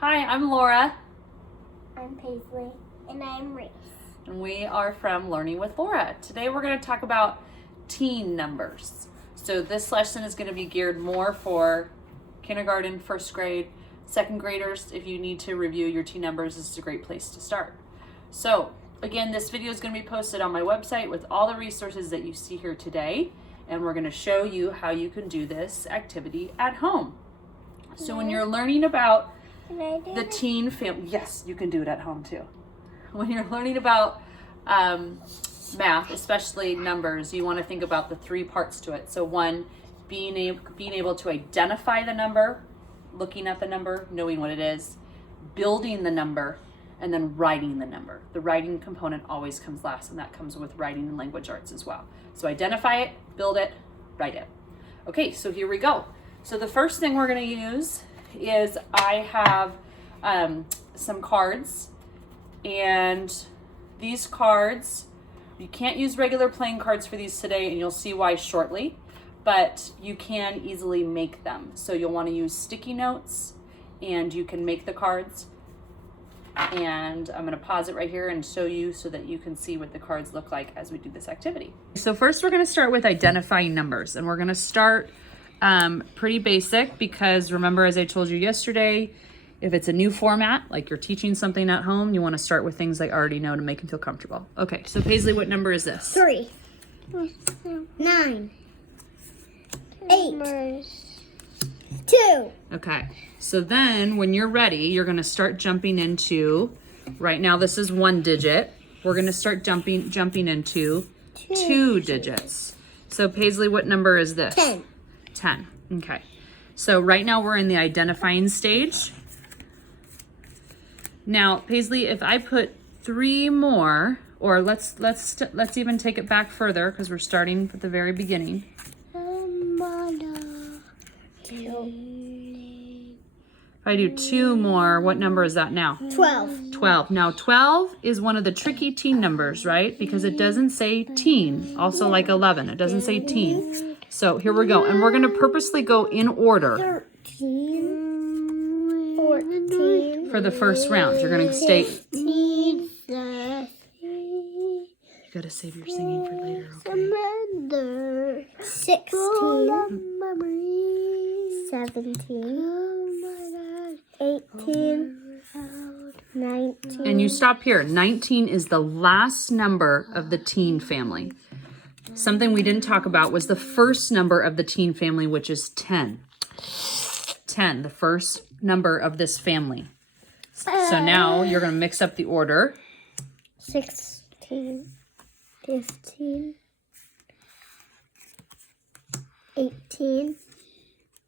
Hi, I'm Laura. I'm Paisley. And I'm Reese. And we are from Learning with Laura. Today we're going to talk about teen numbers. So this lesson is going to be geared more for kindergarten, first grade, second graders. If you need to review your teen numbers, this is a great place to start. So again, this video is going to be posted on my website with all the resources that you see here today. And we're going to show you how you can do this activity at home. So when you're learning about the teen family, yes, you can do it at home too. When you're learning about math, especially numbers, you want to think about the three parts to it. So one, being able to identify the number, looking at the number, knowing what it is, building the number, and then writing the number. The writing component always comes last, and that comes with writing and language arts as well. So identify it, build it, write it. Okay, so here we go. So the first thing we're going to use is I have some cards, and these cards, you can't use regular playing cards for these today, and you'll see why shortly, but you can easily make them. So you'll want to use sticky notes, and you can make the cards. And I'm going to pause it right here and show you so that you can see what the cards look like as we do this activity. So first we're going to start with identifying numbers, and we're going to start pretty basic because remember, as I told you yesterday, if it's a new format, like you're teaching something at home, you want to start with things they already know to make them feel comfortable. Okay, so Paisley, what number is this? 3, 9, 8, 2. Okay, so then when you're ready, you're going to start jumping into, right now this is 1 digit. We're going to start jumping into 2 digits. So Paisley, what number is this? 10. 10. Okay. So right now we're in the identifying stage. Now, Paisley, if I put 3 more, or let's even take it back further because we're starting at the very beginning. If I do 2 more, what number is that now? 12. 12. Now 12 is one of the tricky teen numbers, right? Because it doesn't say teen. Also like 11, it doesn't say teen. So here we go. And we're going to purposely go in order 13, 14. for the first round. You're going to stay. 15, You got to save your singing for later, okay? 16, 17, 18, 19. And you stop here. 19 is the last number of the teen family. Something we didn't talk about was the first number of the teen family, which is 10. 10, the first number of this family. So now you're going to mix up the order. 16, 15, 18,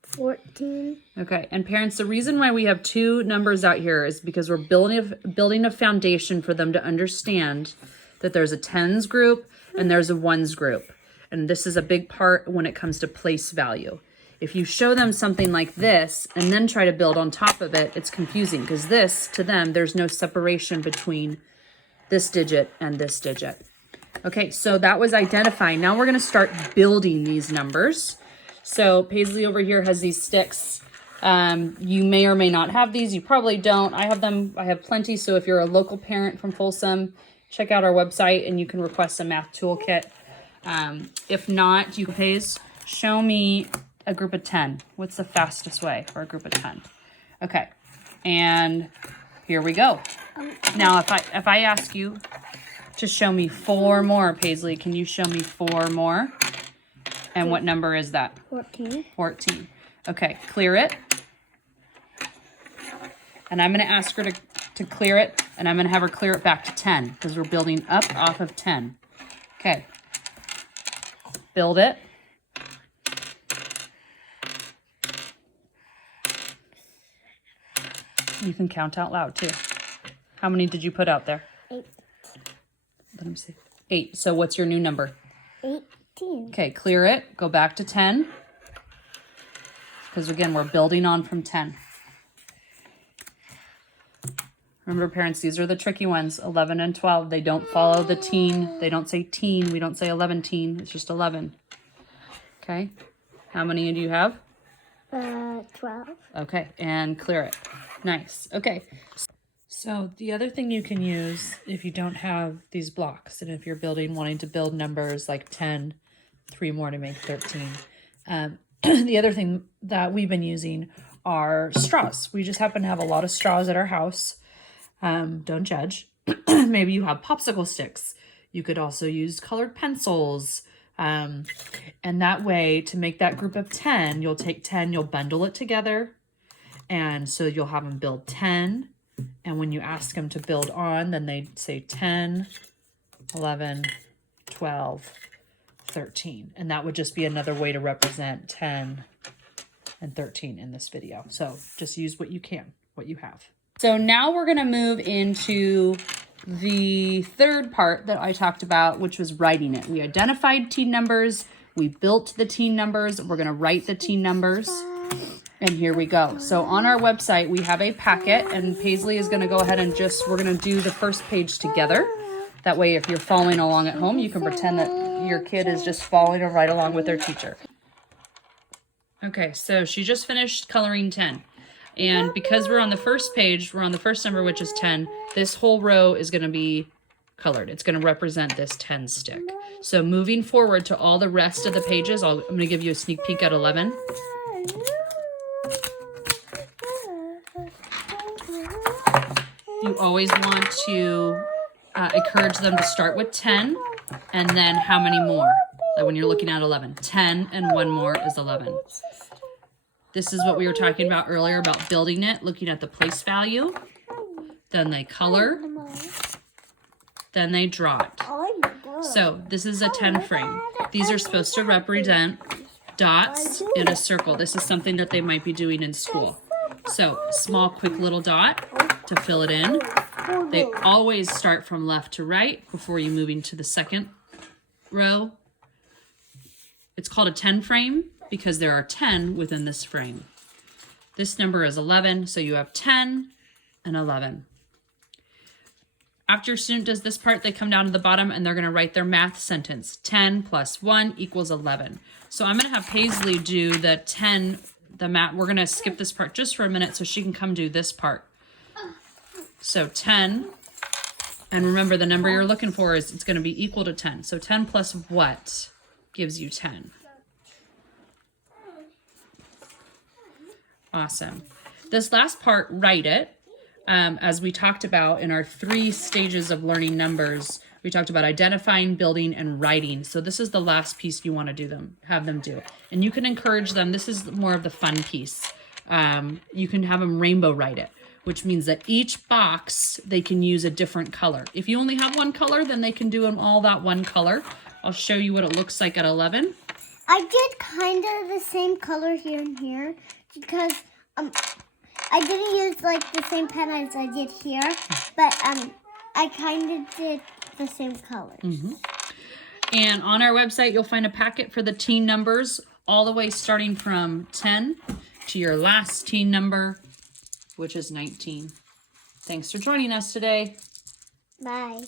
14. Okay, and parents, the reason why we have 2 numbers out here is because we're building a foundation for them to understand that there's a tens group and there's a ones group. And this is a big part when it comes to place value. If you show them something like this and then try to build on top of it, it's confusing because this, to them, there's no separation between this digit and this digit. Okay, so that was identifying. Now we're going to start building these numbers. So Paisley over here has these sticks. You may or may not have these. You probably don't. I have them. I have plenty. So if you're a local parent from Folsom, check out our website and you can request a math toolkit. If not, you can show me a group of 10. What's the fastest way for a group of 10? Okay, and here we go. Now, if I ask you to show me 4 more, Paisley, can you show me 4 more? And what number is that? 14. 14. Okay, clear it. And I'm going to ask her to clear it, and I'm going to have her clear it back to 10 because we're building up off of 10. Okay. Build it. You can count out loud too. How many did you put out there? 8. Let me see. 8. So what's your new number? 18. Okay, clear it. Go back to 10. Because again, we're building on from 10. Remember, parents, these are the tricky ones. 11 and 12. They don't follow the teen. They don't say teen. We don't say 11 teen. It's just 11. Okay. How many do you have? 12. Okay, and clear it. Nice. Okay. So the other thing you can use if you don't have these blocks, and if you're wanting to build numbers like 10, 3 more to make 13. The other thing that we've been using are straws. We just happen to have a lot of straws at our house. Don't judge. Maybe you have popsicle sticks. You could also use colored pencils. And that way, to make that group of 10, you'll take 10, you'll bundle it together. And so you'll have them build 10. And when you ask them to build on, then they say 10, 11, 12, 13. And that would just be another way to represent 10 and 13 in this video. So just use what you can, what you have. So now we're going to move into the third part that I talked about, which was writing it. We identified teen numbers. We built the teen numbers. We're going to write the teen numbers. And here we go. So on our website, we have a packet, and Paisley is going to go ahead and we're going to do the first page together. That way, if you're following along at home, you can pretend that your kid is just following right along with their teacher. Okay, so she just finished coloring 10. And because we're on the first page, we're on the first number, which is 10, this whole row is going to be colored. It's going to represent this 10 stick. So moving forward to all the rest of the pages, I'm going to give you a sneak peek at 11. You always want to encourage them to start with 10 and then how many more? Like when you're looking at 11, 10 and one more is 11. This is what we were talking about earlier about building it, looking at the place value. Then they color. Then they draw it. So this is a 10 frame. These are supposed to represent dots in a circle. This is something that they might be doing in school. So small, quick little dot to fill it in. They always start from left to right before you move into the second row. It's called a 10 frame because there are 10 within this frame. This number is 11, so you have 10 and 11. After your student does this part, they come down to the bottom and they're going to write their math sentence. 10 plus 1 equals 11. So I'm going to have Paisley do the 10, the math. We're going to skip this part just for a minute so she can come do this part. So 10, and remember the number you're looking for is it's going to be equal to 10. So 10 plus what gives you 10? Awesome. This last part, write it. As we talked about in our 3 stages of learning numbers, we talked about identifying, building, and writing. So this is the last piece you want to have them do. And you can encourage them. This is more of the fun piece. You can have them rainbow write it, which means that each box, they can use a different color. If you only have one color, then they can do them all that one color. I'll show you what it looks like at 11. I did kind of the same color here and here because I didn't use like the same pen as I did here, but I kind of did the same colors. Mm-hmm. And on our website, you'll find a packet for the teen numbers all the way starting from 10 to your last teen number, which is 19. Thanks for joining us today. Bye.